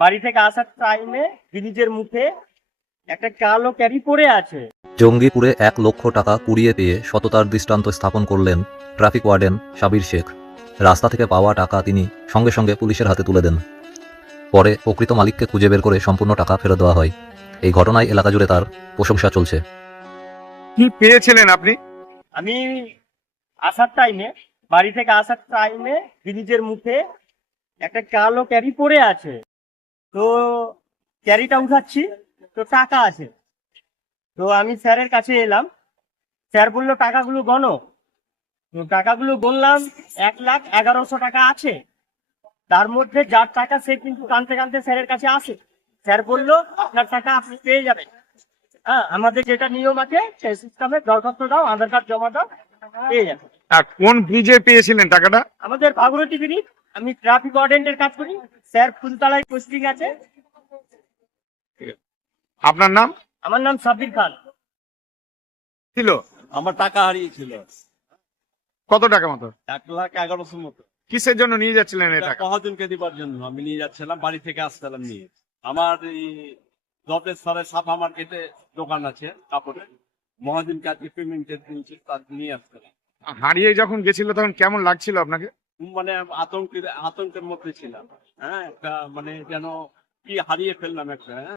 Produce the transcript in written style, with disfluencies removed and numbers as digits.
বাড়ি থেকে আসার টাইমে ব্রিজের মুখে একটা কালো ক্যারি পড়ে আছে। জঙ্গিপুরে ১ লক্ষ টাকা কুড়িয়ে পেয়ে সততার দৃষ্টান্ত স্থাপন করলেন ট্রাফিক ওয়ার্ডেন সাবির শেখ। রাস্তা থেকে পাওয়া টাকা তিনি সঙ্গে সঙ্গে পুলিশের হাতে তুলে দেন। পরে প্রকৃত মালিককে খুঁজে বের করে সম্পূর্ণ টাকা ফেরত দেওয়া হয়। এই ঘটনায় এলাকা জুড়ে তার প্রশংসা চলছে। কি পেয়েছিলেন আপনি? আমি আসার টাইমে বাড়ি থেকে আসার টাইমে ব্রিজের মুখে একটা কালো ক্যারি পড়ে আছে। তো ক্যারিটা উঠাচ্ছি, তো টাকা আছে। তো আমি স্যারের কাছে এলাম, স্যার বললো টাকাগুলো গণো। তো টাকাগুলো গণলাম, ১,১১,০০০ টাকা আছে। তার মধ্যে যার টাকা সে কিন্তু কানতে কানতে স্যারের কাছে আসে। স্যার বললো আপনার টাকা আপনি পেয়ে যাবেন। হ্যাঁ, আমাদের যেটা নিয়ম আছে সেই সিস্টেমে দরখাস্ত দাও, আধার কার্ড জমা দাও, পেয়ে যাবে। আর কোন ব্রিজে পেয়েছিলেন টাকাটা? আমাদের ভাগরতী ব্রিজ, আমি ট্রাফিক ওয়ার্ডেন্টের কাজ করি। স্যার ফুলতলায় পোস্টিং আছে। আপনার নাম? আমার নাম সাব্বির খান। ছিল আমার টাকা হারিয়েছিল কত টাকা মতো? ১,১১,০০০ মতো। কিসের জন্য নিয়ে যাচ্ছিলেন এই টাকা? মহাজনকে দিবার জন্য আমি নিয়ে যাচ্ছিলাম, বাড়ি থেকে আসছিলাম নিয়ে। আমার এই জবের সাথে সাফা মার্কেটে দোকান আছে কাপড়ের, মহাজনকে আজকে পেমেন্টের দিনছি, তার নিয়ে আসছিলাম। হারিয়ে যখন গেছিল তখন কেমন লাগছিল আপনাকে? মানে আতঙ্কের মধ্যে ছিলাম। হ্যাঁ, একটা মানে যেন কি হারিয়ে ফেললাম একটা। হ্যাঁ।